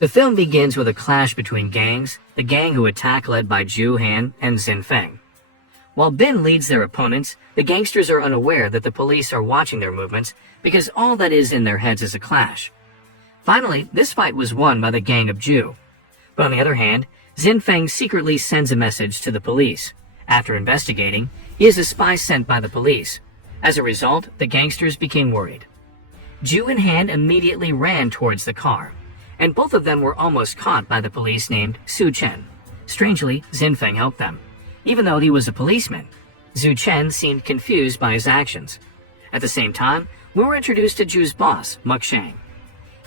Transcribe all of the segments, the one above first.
The film begins with a clash between gangs, the gang who attack led by Ju Han and Xin Feng. While Bin leads their opponents, the gangsters are unaware that the police are watching their movements because all that is in their heads is a clash. Finally, this fight was won by the gang of Ju. But on the other hand, Xin Feng secretly sends a message to the police. After investigating, he is a spy sent by the police. As a result, the gangsters became worried. Ju and Han immediately ran towards the car, and both of them were almost caught by the police named Su Chen. Strangely, Xin Feng helped them. Even though he was a policeman, Su Chen seemed confused by his actions. At the same time, we were introduced to Ju's boss, Muk Shang.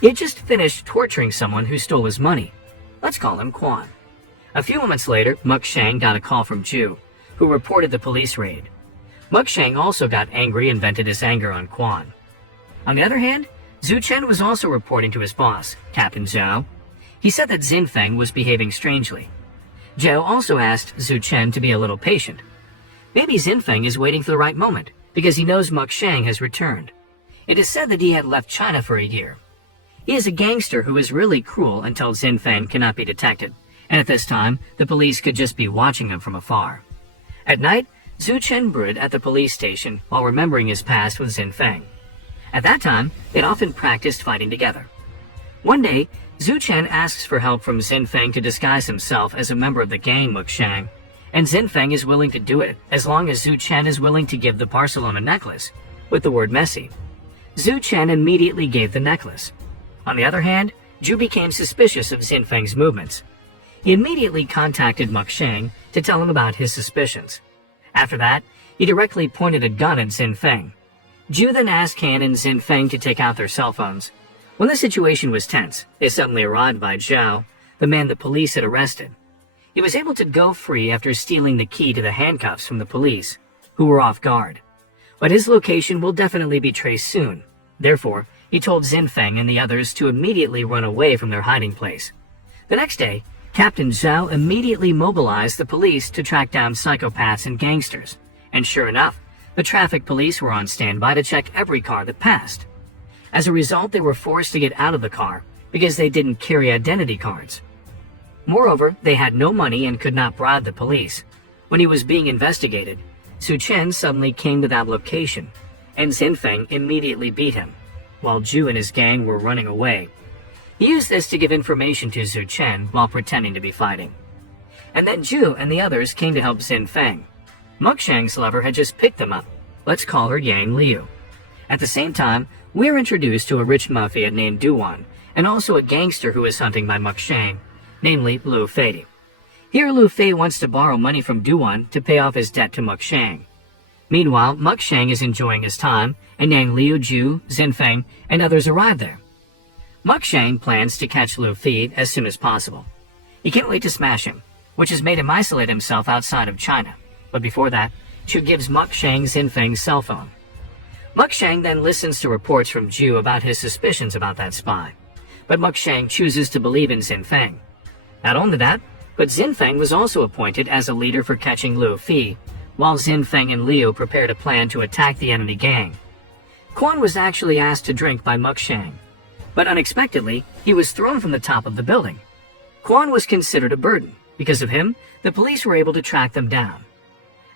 He had just finished torturing someone who stole his money. Let's call him Quan. A few moments later, Muk Shang got a call from Ju, who reported the police raid. Muk Shang also got angry and vented his anger on Quan. On the other hand, Su Chen was also reporting to his boss, Captain Zhao. He said that Xin Feng was behaving strangely. Zhao also asked Su Chen to be a little patient. Maybe Xin Feng is waiting for the right moment, because he knows Muk Shang has returned. It is said that he had left China for a year. He is a gangster who is really cruel until Xin Feng cannot be detected, and at this time, the police could just be watching him from afar. At night, Su Chen brooded at the police station while remembering his past with Xin Feng. At that time, they'd often practiced fighting together. One day, Su Chen asks for help from Xin Feng to disguise himself as a member of the gang Muk Shang, and Xin Feng is willing to do it as long as Su Chen is willing to give the Barcelona necklace, with the word Messi. Su Chen immediately gave the necklace. On the other hand, Ju became suspicious of Xin Feng's movements. He immediately contacted Muk Shang to tell him about his suspicions. After that, he directly pointed a gun at Xin Feng. Ju then asked Han and Xin Feng to take out their cell phones. When the situation was tense, they suddenly arrived by Zhao, the man the police had arrested. He was able to go free after stealing the key to the handcuffs from the police, who were off guard. But his location will definitely be traced soon. Therefore, he told Xin Feng and the others to immediately run away from their hiding place. The next day, Captain Zhao immediately mobilized the police to track down psychopaths and gangsters, and sure enough, the traffic police were on standby to check every car that passed. As a result, they were forced to get out of the car because they didn't carry identity cards. Moreover, they had no money and could not bribe the police. When he was being investigated, Su Chen suddenly came to that location, and Xin Feng immediately beat him, while Ju and his gang were running away. He used this to give information to Su Chen while pretending to be fighting. And then Ju and the others came to help Xin Feng. Muk Shang's lover had just picked them up. Let's call her Yang Liu. At the same time, we're introduced to a rich mafia named Duan, and also a gangster who is hunting by Muk Shang, namely Lu Fei. Here Lu Fei wants to borrow money from Duan to pay off his debt to Muk Shang. Meanwhile, Muk Shang is enjoying his time, and Yang Liu, Ju, Xin Feng, and others arrive there. Muk Shang plans to catch Lu Fei as soon as possible. He can't wait to smash him, which has made him isolate himself outside of China. But before that, Ju gives Muk Shang Xin Feng's cell phone. Muk Shang then listens to reports from Ju about his suspicions about that spy. But Muk Shang chooses to believe in Xin Feng. Not only that, but Xin Feng was also appointed as a leader for catching Lu Fei, while Xin Feng and Liu prepared a plan to attack the enemy gang. Quan was actually asked to drink by Muk Shang, but unexpectedly, he was thrown from the top of the building. Quan was considered a burden. Because of him, the police were able to track them down.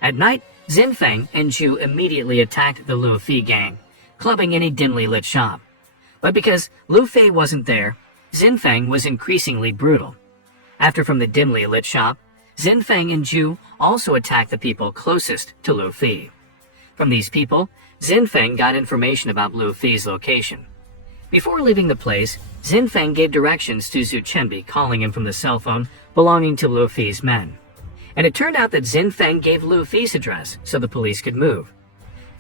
At night, Xin Feng and Ju immediately attacked the Lu Fei gang, clubbing any dimly lit shop. But because Lu Fei wasn't there, Xin Feng was increasingly brutal. After from the dimly lit shop, Xin Feng and Ju also attacked the people closest to Lu Fei. From these people, Xin Feng got information about Lu Fei's location. Before leaving the place, Xin Feng gave directions to Zhu Chenbi, calling him from the cell phone belonging to Lu Fei's men. And it turned out that Xin Feng gave Lu Fei's address so the police could move.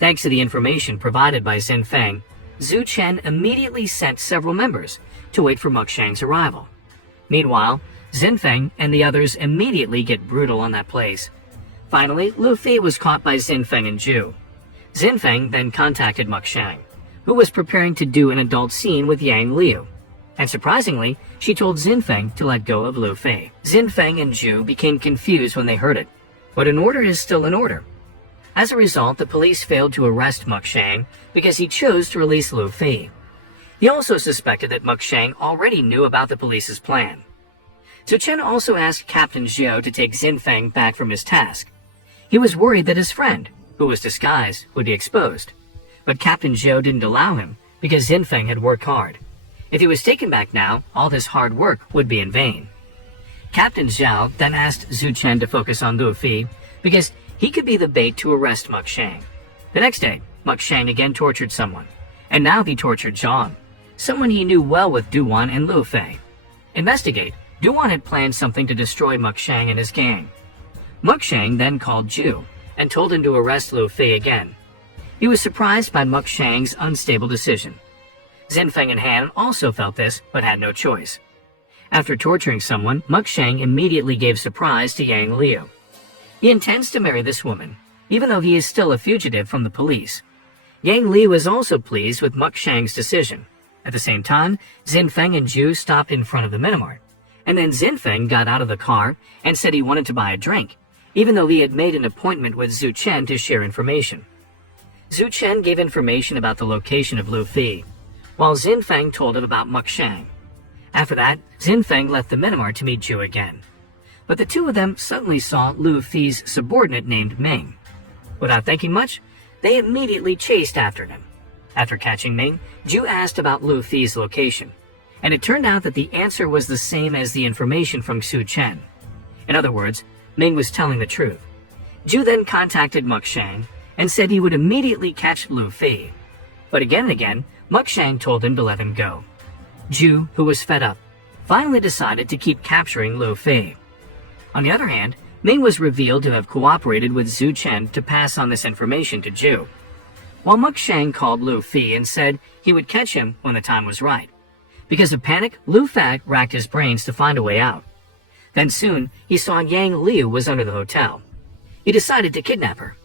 Thanks to the information provided by Xin Feng, Zhu Chen immediately sent several members to wait for Muk Shang's arrival. Meanwhile, Xin Feng and the others immediately get brutal on that place. Finally, Lu Fei was caught by Xin Feng and Ju. Xin Feng then contacted Muk Shang, who was preparing to do an adult scene with Yang Liu. And surprisingly, she told Xin Feng to let go of Lu Fei. Xin Feng and Ju became confused when they heard it, but an order is still an order. As a result, the police failed to arrest Muk Shang because he chose to release Lu Fei. He also suspected that Muk Shang already knew about the police's plan. Zhu Chen also asked Captain Zhou to take Xin Feng back from his task. He was worried that his friend, who was disguised, would be exposed. But Captain Zhou didn't allow him because Xin Feng had worked hard. If he was taken back now, all this hard work would be in vain. Captain Zhou then asked Zhu Chen to focus on Lu Fi because he could be the bait to arrest Muk Shang. The next day, Muk Shang again tortured someone, and now he tortured Zhang, someone he knew well with Duan and Lu Fei. Investigate, Duan had planned something to destroy Muk Shang and his gang. Muk Shang then called Zhu and told him to arrest Lu Fei again. He was surprised by Muk Shang's unstable decision. Xin Feng and Han also felt this, but had no choice. After torturing someone, Muk Shang immediately gave surprise to Yang Liu. He intends to marry this woman, even though he is still a fugitive from the police. Yang Liu was also pleased with Muk Shang's decision. At the same time, Xin Feng and Zhu stopped in front of the minimart, and then Xin Feng got out of the car and said he wanted to buy a drink, even though he had made an appointment with Zhu Chen to share information. Zhu Chen gave information about the location of Lu Fi, while Xin Feng told him about Muk Shang. After that, Xin Feng left the minimart to meet Zhu again. But the two of them suddenly saw Lu Fi's subordinate named Ming. Without thinking much, they immediately chased after him. After catching Ming, Zhu asked about Lu Fi's location, and it turned out that the answer was the same as the information from Zhu Chen. In other words, Ming was telling the truth. Zhu then contacted Muk Shang and said he would immediately catch Lu Fi. But again and again, Muk Shang told him to let him go. Zhu, who was fed up, finally decided to keep capturing Lu Fi. On the other hand, Ming was revealed to have cooperated with Zhu Chen to pass on this information to Zhu. While Muk Shang called Lu Fi and said he would catch him when the time was right. Because of panic, Lu Fa racked his brains to find a way out. Then soon, he saw Yang Liu was under the hotel. He decided to kidnap her.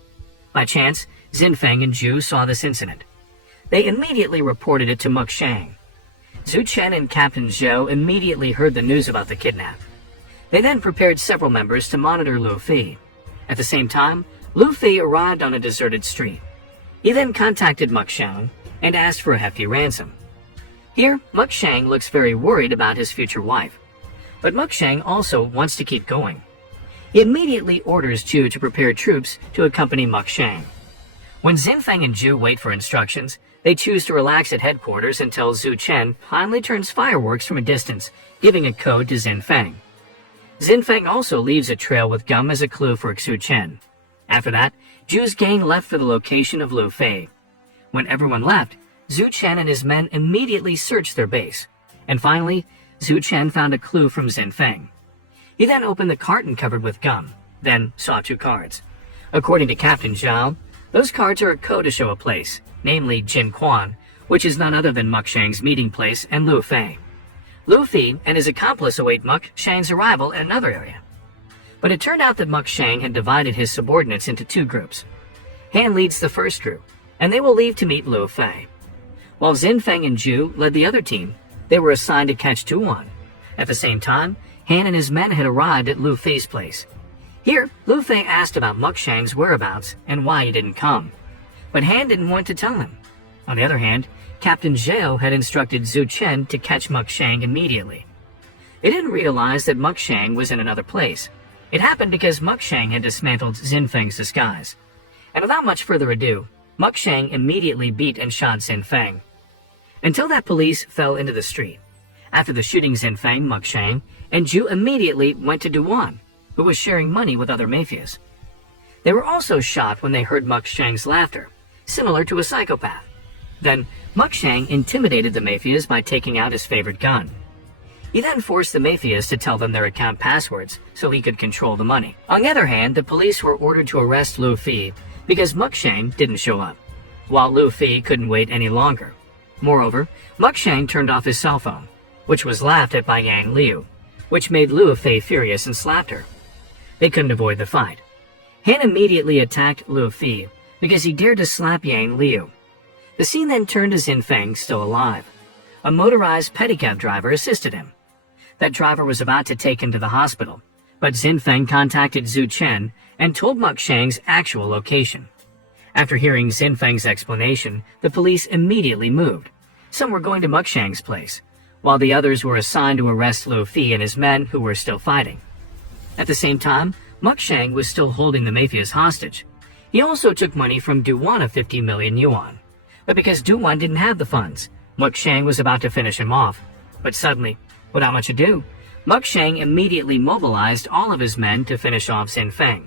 By chance, Xin Feng and Zhu saw this incident. They immediately reported it to Muk Shang. Zhu Chen and Captain Zhou immediately heard the news about the kidnap. They then prepared several members to monitor Lu Fi. At the same time, Lu Fi arrived on a deserted street. He then contacted Muk Shang and asked for a hefty ransom. Here, Muk Shang looks very worried about his future wife. But Muk Shang also wants to keep going. He immediately orders Zhu to prepare troops to accompany Muk Shang. When Xin Feng and Zhu wait for instructions, they choose to relax at headquarters until Zhu Chen finally turns fireworks from a distance, giving a code to Xin Feng. Xin Feng also leaves a trail with gum as a clue for Zhu Chen. After that, Zhu's gang left for the location of Lu Fei. When everyone left, Zhu Chen and his men immediately searched their base. And finally, Zhu Chen found a clue from Xin Feng. He then opened the carton covered with gum, then saw two cards. According to Captain Zhao, those cards are a code to show a place, namely Jin Quan, which is none other than Muk Shang's meeting place, and Lu Fei. Lu Fi and his accomplice await Muk Shang's arrival in another area. But it turned out that Muk Shang had divided his subordinates into two groups. Han leads the first group, and they will leave to meet Lu Fei. While Xin Feng and Zhu led the other team, they were assigned to catch Duan. At the same time, Han and his men had arrived at Lu Fei's place. Here, Lu Fei asked about Muk Shang's whereabouts and why he didn't come. But Han didn't want to tell him. On the other hand, Captain Zhao had instructed Zhu Chen to catch Muk Shang immediately. They didn't realize that Muk Shang was in another place. It happened because Muk Shang had dismantled Xin Feng's disguise. And without much further ado, Muk Shang immediately beat and shot Xin Feng. Until that police fell into the street. After the shooting Xin Feng, Muk Shang and Zhu immediately went to Duan, who was sharing money with other mafias. They were also shot when they heard Muk Shang's laughter, similar to a psychopath. Then, Muk Shang intimidated the mafias by taking out his favorite gun. He then forced the mafias to tell them their account passwords so he could control the money. On the other hand, the police were ordered to arrest Lu Fi because Muk Shang didn't show up, while Lu Fi couldn't wait any longer. Moreover, Muk Shang turned off his cell phone, which was laughed at by Yang Liu, which made Lu Fei furious and slapped her. They couldn't avoid the fight. Han immediately attacked Lu Fi because he dared to slap Yang Liu. The scene then turned to Xin Feng still alive. A motorized pedicab driver assisted him. That driver was about to take him to the hospital, but Xin Feng contacted Zhu Chen and told Muk Shang's actual location. After hearing Xin Feng's explanation, the police immediately moved. Some were going to Muckshang's place, while the others were assigned to arrest Lu Fi and his men who were still fighting. At the same time, Muckshang was still holding the mafias hostage. He also took money from Duwan of 50 million yuan. But because Duwan didn't have the funds, Muckshang was about to finish him off. But suddenly, without much ado, Muckshang immediately mobilized all of his men to finish off Xinfeng.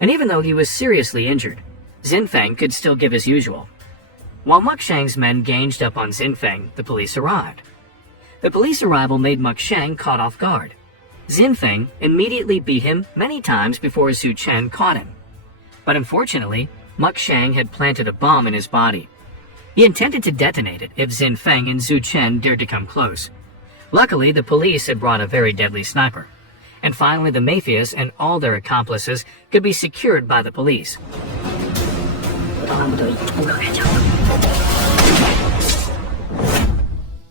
And even though he was seriously injured, Xinfeng could still give as usual. While Muckshang's men ganged up on Xinfeng, the police arrived. The police arrival made Muckshang caught off guard. Xinfeng immediately beat him many times before Zhu Chen caught him. But unfortunately, Muckshang had planted a bomb in his body. He intended to detonate it if Xinfeng and Zhu Chen dared to come close. Luckily, the police had brought a very deadly sniper. And finally, the mafias and all their accomplices could be secured by the police.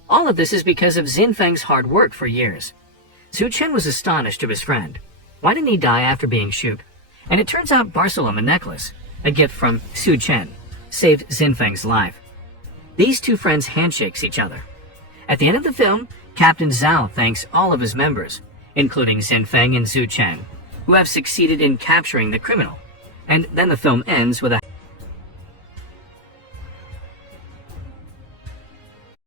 All of this is because of Xinfeng's hard work for years. Zhu Chen was astonished to his friend. Why didn't he die after being shot? And it turns out Barcelona necklace, a gift from Zhu Chen, saved Xinfeng's life. These two friends handshakes each other. At the end of the film, Captain Zhao thanks all of his members, including Xinfeng and Zhu Chen, who have succeeded in capturing the criminal. And then the film ends with a